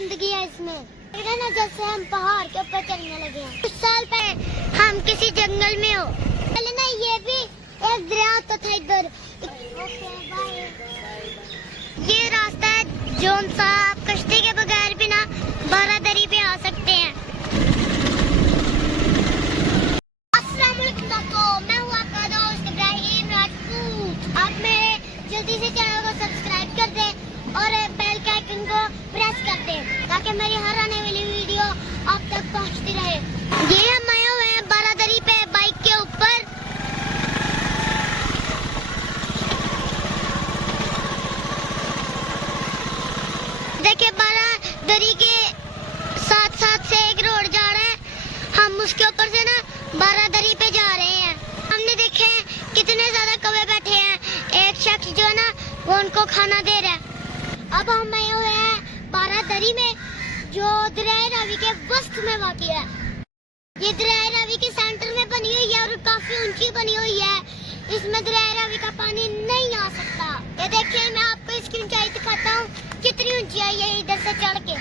गंदगी है इसमें। ना जैसे हम पहाड़ के ऊपर चढ़ने लगे हैं। कुछ साल पहले हम किसी जंगल में हो, पहले ना ये भी एक दरिया होता था इधर। ये रास्ता है जोन सा आप कश्ती के बगैर भी ना बारादरी पे आ सकते हैं। अस्सलाम वालेकुम दोस्तों, मैं हूँ आपका दोस्त इब्राहिम राजपूत। आप मेरे जल्दी से चैनल को सब्सक्राइब कर दें और बेल के आइकन को प्रेस कर दें ताकि मेरी हर आने वाली वीडियो आप तक पहुंचती रहे। ये हम आए हुए हैं बारादरी पे बाइक के ऊपर। देखिए बारादरी के साथ साथ से एक रोड जा रहा है, हम उसके ऊपर से ना बारादरी पे जा रहे हैं। हमने देखे कितने ज्यादा कौवे बैठे हैं, एक शख्स जो है ना वो उनको खाना दे रहा है। अब हम आए हुए हैं बारादरी में जो दरिया रावी के वस्त में वाक़ है। ये दरिया रावी के सेंटर में बनी हुई है और काफी ऊंची बनी हुई है। इसमें दरिया रावी का पानी नहीं आ सकता। ये देखिए मैं आपको इसकी ऊंचाई दिखाता हूँ, कितनी ऊंची है ये इधर से चढ़ के।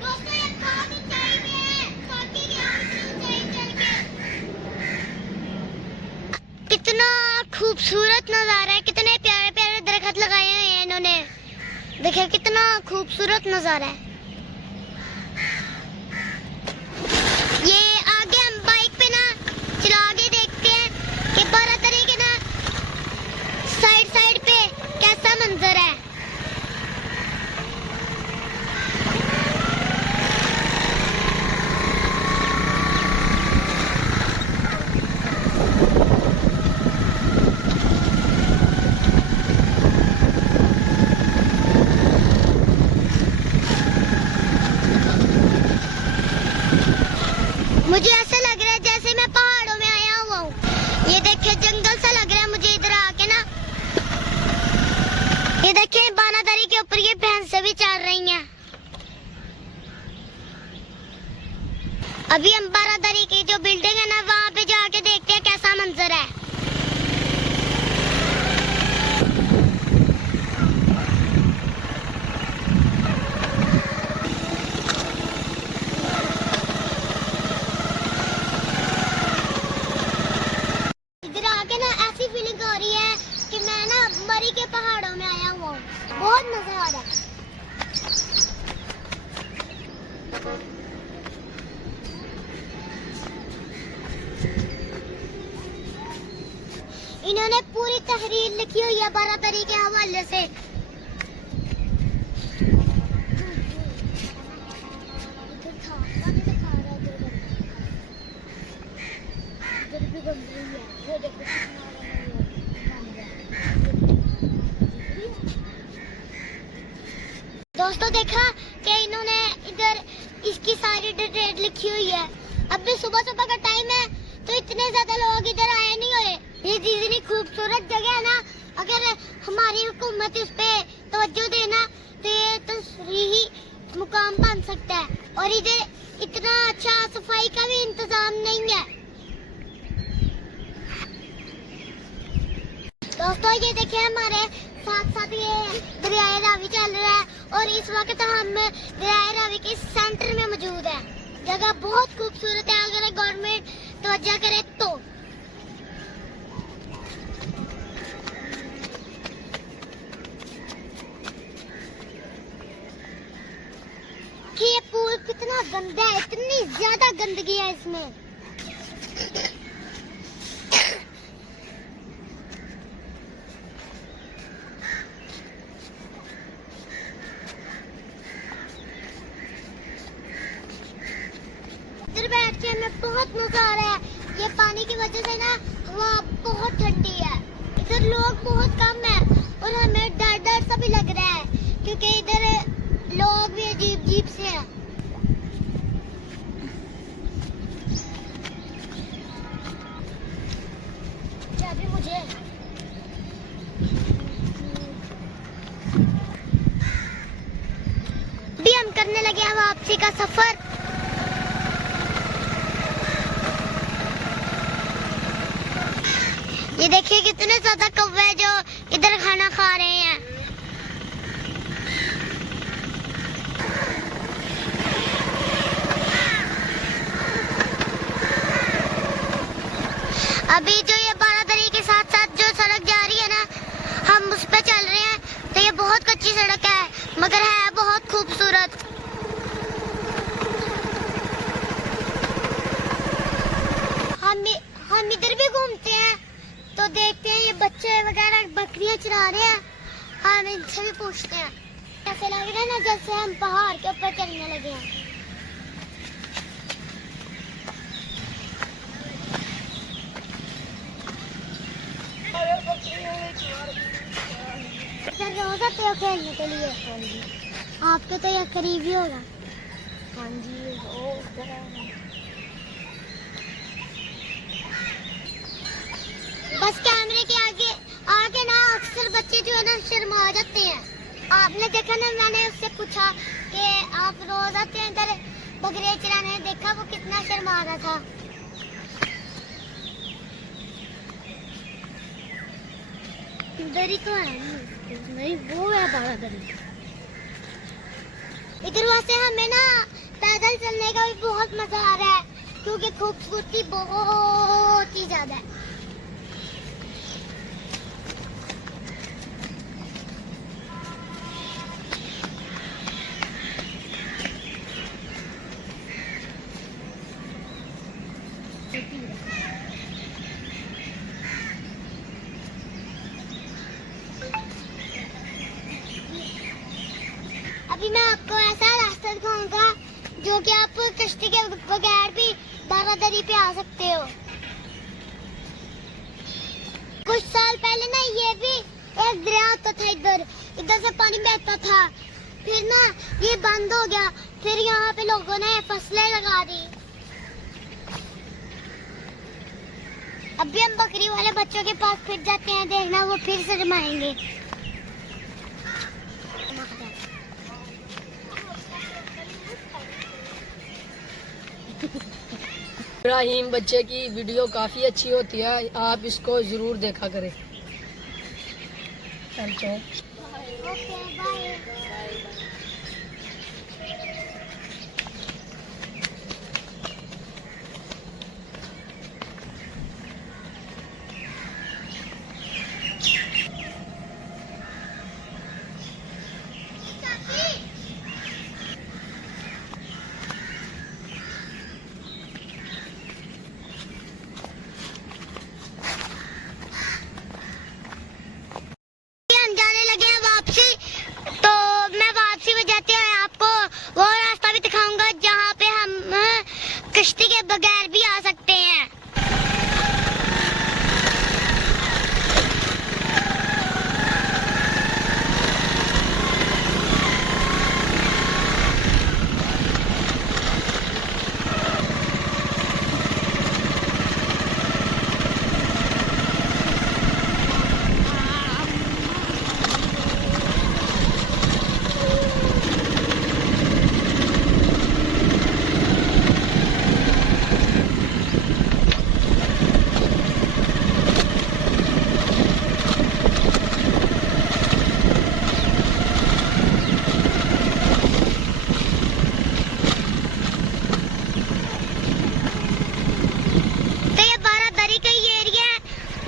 दोस्तों ये बहुत ऊंचाई में है, वाकई इतनी ऊंचाई चढ़ के। कितना खूबसूरत नजारा है, कितने प्यारे प्यारे दरख्त लगाए हुए हैं इन्होंने। देखिए कितना खूबसूरत नजारा है। ये आगे हम बाइक पे ना चला के देखते हैं कि बारादरी के ना साइड साइड पे कैसा मंजर है। मुझे ऐसा लग रहा है जैसे मैं पहाड़ों में आया हुआ हूँ। ये देखिए जंगल सा लग रहा है मुझे इधर आके ना। ये देखिए बारादरी के ऊपर ये भैंसें भी चल रही हैं। अभी हम बारादरी की जो बिल्डिंग है ना वहाँ पे जाके देखते हैं कैसा मंजर है। फीलिंग हो रही है कि मैं ना मरी के पहाड़ों में आया हुआ हूँ। बहुत मजा आ रहा है। इन्होंने पूरी तहरीर लिखी हुई है बारादरी के हवाले से। दोस्तों देखा कि इन्होंने इधर इसकी सारी डिटेल लिखी हुई है। अब भी सुबह सुबह का टाइम है तो इतने ज्यादा लोग इधर आए नहीं हो रहे। ये इतनी खूबसूरत जगह है ना, अगर हमारी हुकूमत इस पे तवज्जो देना तो ये तस्रीही मुकाम बन सकता है। और इधर इतना अच्छा सफाई का भी इंतजाम नहीं है। दोस्तों ये देखिए हमारे साथ साथ ये दरिया रावी चल रहा है और इस वक्त हम दरिया रावी के सेंटर में मौजूद है। जगह बहुत खूबसूरत है, अगर गवर्नमेंट तवज्जो करे तो। कि ये पूल कितना गंदा है, इतनी ज्यादा गंदगी है इसमें। बैठ के हमें बहुत मजा आ रहा है। ये पानी की वजह से ना हवा बहुत ठंडी है। इधर लोग बहुत कम है और हमें डर डर सा भी लग रहा है क्योंकि इधर लोग भी अजीब अजीब से हैं। चाबी मुझे। भी हम करने लगे हैं वापसी का सफर। ये देखिए कितने ज्यादा कौवे जो इधर खाना खा रहे हैं। अभी जो ये बारादरी के साथ साथ जो सड़क जा रही है ना, हम उस पे चल रहे हैं। तो ये बहुत कच्ची सड़क है मगर है बहुत खूबसूरत। हम इधर भी घूमते हैं तो देखते हैं ये बच्चे वगैरह बकरियां चरा रहे हैं। हम इनसे भी पूछते हैं। ऐसे लग रहा है ना जैसे हम पहाड़ के ऊपर चलने लगे हैं। रोज आते हो खेलने के लिए? हाँ जी। आपके तो यह करीब ही होगा। हाँ जी। बस कैमरे के आगे आगे ना अक्सर बच्चे जो है ना शर्मा जाते हैं। आपने देखा ना, मैंने उससे पूछा कि आप रोज आते हैं इधर बकरियां चराने, देखा वो कितना शर्मा रहा था। दरी तो है नहीं, वो है बारादरी। इधर वैसे हमें ना पैदल चलने का भी बहुत मजा आ रहा है क्योंकि खूबसूरती बहुत ही ज्यादा है। अभी मैं आपको ऐसा रास्ता दिखाऊंगा जो कि आप कश्ती के बगैर भी बारादरी पे आ सकते हो। कुछ साल पहले ना ये भी एक दरिया होता था, इधर से पानी बहता था, फिर ना ये बंद हो गया, फिर यहाँ पे लोगों ने फसलें लगा दी। अभी हम बकरी वाले बच्चों के पास फिर जाते हैं, देखना वो फिर शर्माएंगे। इब्राहिम बच्चे की वीडियो काफ़ी अच्छी होती है, आप इसको ज़रूर देखा करें। Okay bye. कश्ती के बगैर भी आ सकते हैं।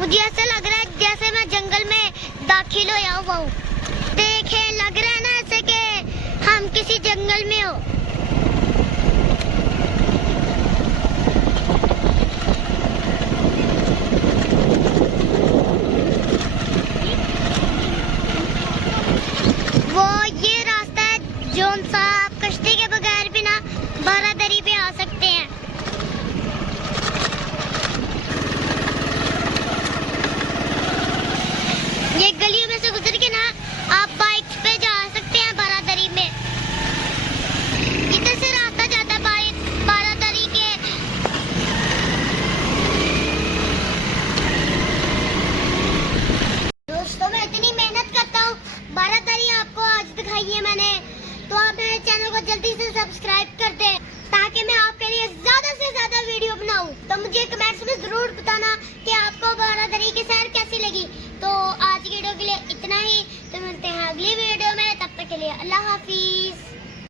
मुझे ऐसा लग रहा है जैसे मैं जंगल में दाखिल हो हूँ। देखे लग रहा है ना ऐसे कि हम किसी जंगल में हो। वो ये रास्ता है जोन सा आप कश्ती के बगैर भी ना बारादरी पे आ सकते हैं। ये गलियों में से गुजर के ना आप बाइक पे जा सकते हैं बारादरी में। इधर से रास्ता जाता है बारादरी के। दोस्तों मैं इतनी मेहनत करता हूँ, बारादरी आपको आज दिखाई है मैंने, तो आप मेरे चैनल को जल्दी से सब्सक्राइब कर दें ताकि मैं आपके लिए ज्यादा से ज्यादा वीडियो बनाऊं। तो मुझे कमेंट्स में जरूर बताना कि आपको बारादरी